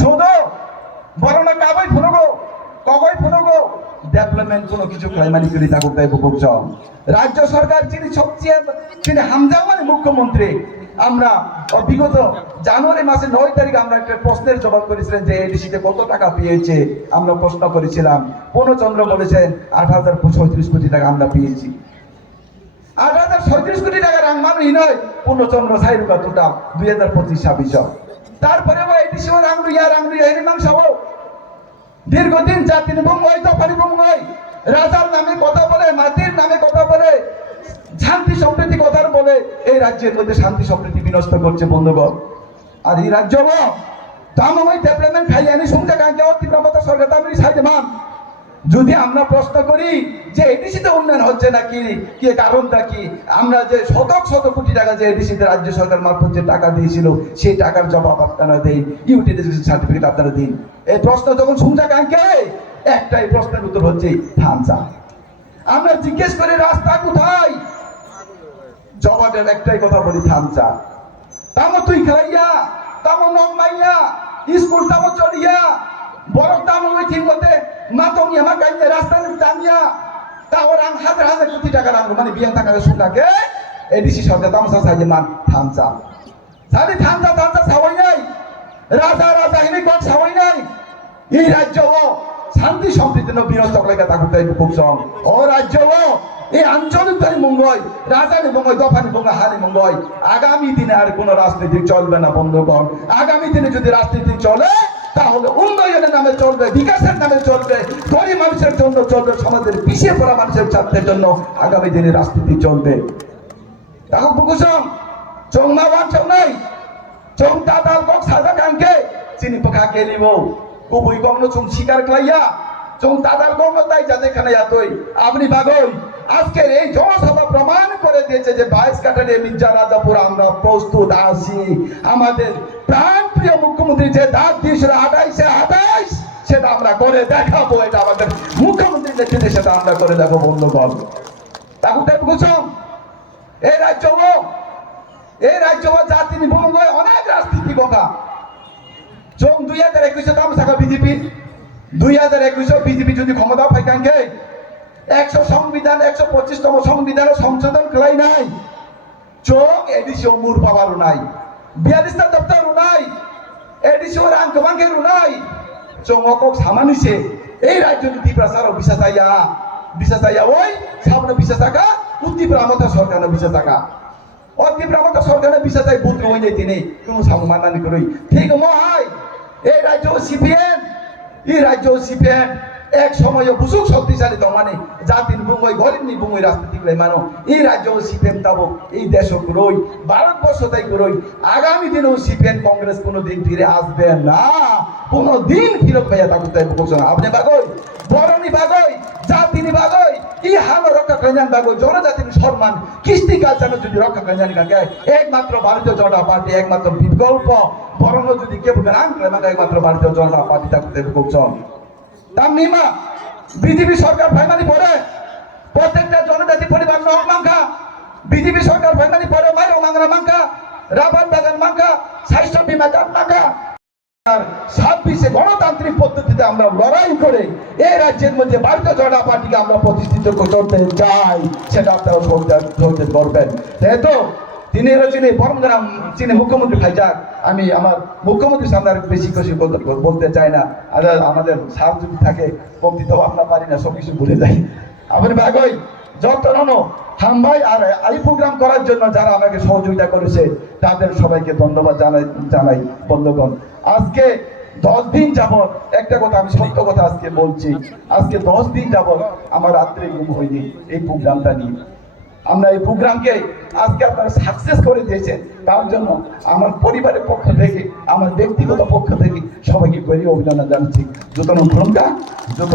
শুধু বড় না কাবাই ফুনগো কগই ফুনগো ডেভেলপমেন্ট কোনো কিছু ক্লাইমানি করি তা করতে বুকছ রাজ্য সরকার যিনি হামজামানি মুখ্যমন্ত্রী আমরা বিগত জানুয়ারি মাসের 9 তারিখ আমরা একটা প্রশ্নের জবাব করেছিলেন যে এডিসিতে কত টাকা পেয়েছে আমরা প্রশ্ন করেছিলাম। পূর্ণচন্দ্র বলেছেন 8,036 কোটি টাকা আমরা পেয়েছি। 8,036 কোটি টাকা রাংমানুই নয় পূর্ণচন্দ্র সাইরুকা টোটাল 2025-26 তারপরে এডিসি রাংরুইয়া হিমাংশ দীর্ঘদিন জাতির বঙ্গই দফারি বঙ্গই রাজার নামে কথা বলে মাটির নামে কথা বলে শান্তি সম্প্রীতি কথা বলে এই রাজ্যের মধ্যে শান্তি সম্প্রীতি বিনষ্ট করছে বন্ধুগণ। আর এই রাজ্য তামই ডেভেলপমেন্ট খাই আনি শুনতে কাকে তীব্রতা সরকার তামিল সাইজমান যদি আমরা প্রশ্ন করি যে এডিসিতে উন্নয়ন হচ্ছে নাকি কি কারণটা কি আমরা যে শত কোটি টাকা যে এডিসিতে রাজ্য সরকার মারফত যে টাকা দিয়েছিল সেই টাকার জবাব আপনারা দেন ইউটিলাইজেশন সার্টিফিকেট আপনারা দিন। এই প্রশ্ন যখন শুনছে কাকে একটাই প্রশ্নের উত্তর হচ্ছে থামচা। আমরা জিজ্ঞেস করি রাস্তা কোথায় জবাবের একটাই কথা বলি থামচা। তামো তুই খাইয়া তামো নমাইয়া স্কুল তামো চলিয়া বড় তামো ওই ঠিক মতে মাতমিয়া মা গাইয়া রাস্তা দামিয়া তাও রাং হাজার কোটি টাকা রাং মানে বিয়ান টাকা শুনলাকে এডিসি সরকার তামসা সাইজে মান থামচা সারি থামচা সাওয়াই নাই রাজা হিনি কোট সাওয়াই নাই এই রাজ্য শান্তি সম্প্রীতি বিনষ্ট করাইকা তা করতে বুকসং ও রাজ্য এই আঞ্চলিক মঙ্গল রাজানি মঙ্গল দফানি মঙ্গল হানি মঙ্গল আগামী দিনে আর কোন রাজনীতি চলবে না বন্ধুগণ। আগামী দিনে যদি রাজনীতি চলে তাহলে উন্নয়নের নামে চলবে বিকাশের নামে চলবে গরিব মানুষের জন্য চলবে সমাজের পিছিয়ে পড়া মানুষের স্বার্থের জন্য আগামী দিনে রাজনীতি চলবে। দেখো বুকুসং চংমা ওয়ান চং নাই চং তাতাল কক সাজা কাঙ্কে চিনি পকা কে লিব কুবুই গংন চং শিকার ক্লাইয়া চং তাতাল গংন তাই যা যেখানে এতই আপনি বাগই আজকের এই জনসভা প্রমাণ করে দিয়েছে যে 22 কাঠারে মির্জা রাজাপুর আমরা প্রস্তুত আছি। আমাদের প্রাণ প্রিয় মুখ্যমন্ত্রী যে ডাক দিয়েছিল 28 সেটা আমরা করে দেখাবো। এটা আমাদের মুখ্যমন্ত্রীর নেতৃত্বে সেটা আমরা করে দেখাবো বন্ধুগণ। তাই বুঝুন এই রাজ্য জাতি নিবঙ্গ অনেক রাজনীতি কথা চোখ 2021 দাম থাকা বিজেপি 2021 বিজেপি যদি ক্ষমতা পাই কাঙ্গে 125তম সংবিধান সংশোধন করাই নাই চোখ এডিসি মুর পাওয়ারও নাই 42টা দপ্তরও নাই এডিসি রাঙ্কবাঙ্গেরও নাই চোখ সামানিছে এই রাজ্য নীতি প্রচার বিশ্বাসাইয়া ওই সামনে বিশ্বাসাকা উত্তিপ্রামতা সরকারের বিশ্বাসাকা অতিপ্রামতা সরকারের বিশ্বাসাই বুদ্ধ হয়ে যায় তিনি কোনো সামানি করি ঠিক মহাই এই রাজ্য সিপিএম এক সময় বুঝুক শক্তিশালী মানে জাতির বুঙ্গই গরিব নি বুঙ্গই রাজনীতি করে মানো এই রাজ্য সিপিএম তাবো এই দেশ করই ভারতবর্ষ তাই করই আগামী দিনেও সিপিএম কংগ্রেস কোনোদিন ফিরে আসবে না কোনোদিন ফিরত পাইয়া তা করতে আপনি বাগই বরণী বাগই জাতিনি বাগই এই হাল রক্ষা কল্যাণ বাগই জনজাতির সম্মান কৃষ্টি কালচার যদি রক্ষা কল্যাণ কাকে একমাত্র ভারতীয় জনতা পার্টি একমাত্র বিকল্প বরং যদি কে বলবেন একমাত্র ভারতীয় জনতা পার্টি তা করতে তামনিমা বিজেপি সরকার ভাইমানি পড়ে প্রত্যেকটা জনজাতি পরিবার নক মাঙ্কা বিজেপি সরকার ভাইমানি পড়ে মাইরো মাংরা মাঙ্কা রাবান বাগান মাঙ্কা স্বাস্থ্য বিমা কার্ড মাঙ্কা 26 গণতান্ত্রিক পদ্ধতিতে আমরা লড়াই করে এই রাজ্যের মধ্যে ভারতীয় জনতা পার্টিকে আমরা প্রতিষ্ঠিত করতে চাই সেটা আপনারা ধৈর্য করবেন। যেহেতু তিনি মুখ্যমন্ত্রী ভাইজাক আমি আমার মুখ্যমন্ত্রীর সামনে আর বেশি খুশি বলতে চাই না। আমাদের সার যদি থাকে বক্তৃতাও আমরা পারি না, সবকিছু ভুলে যাই। আপনি বাগই যত থামবাই আর এই প্রোগ্রাম করার জন্য যারা আমাকে সহযোগিতা করেছে তাদের সবাইকে ধন্যবাদ জানাই বন্ধুগণ। আজকে 10 দিন যাবৎ একটা কথা আমি সত্য কথা আজকে বলছি, আজকে 10 দিন যাবৎ আমার রাত্রে ঘুম হয়নি এই প্রোগ্রামটা নিয়ে। আমরা এই প্রোগ্রামকে আজকে আপনারা সাকসেস করে দিয়েছেন তার জন্য আমার পরিবারের পক্ষ থেকে আমার ব্যক্তিগত পক্ষ থেকে সবাইকে অভিনন্দন জানাচ্ছি। যত ভ্রমটা যত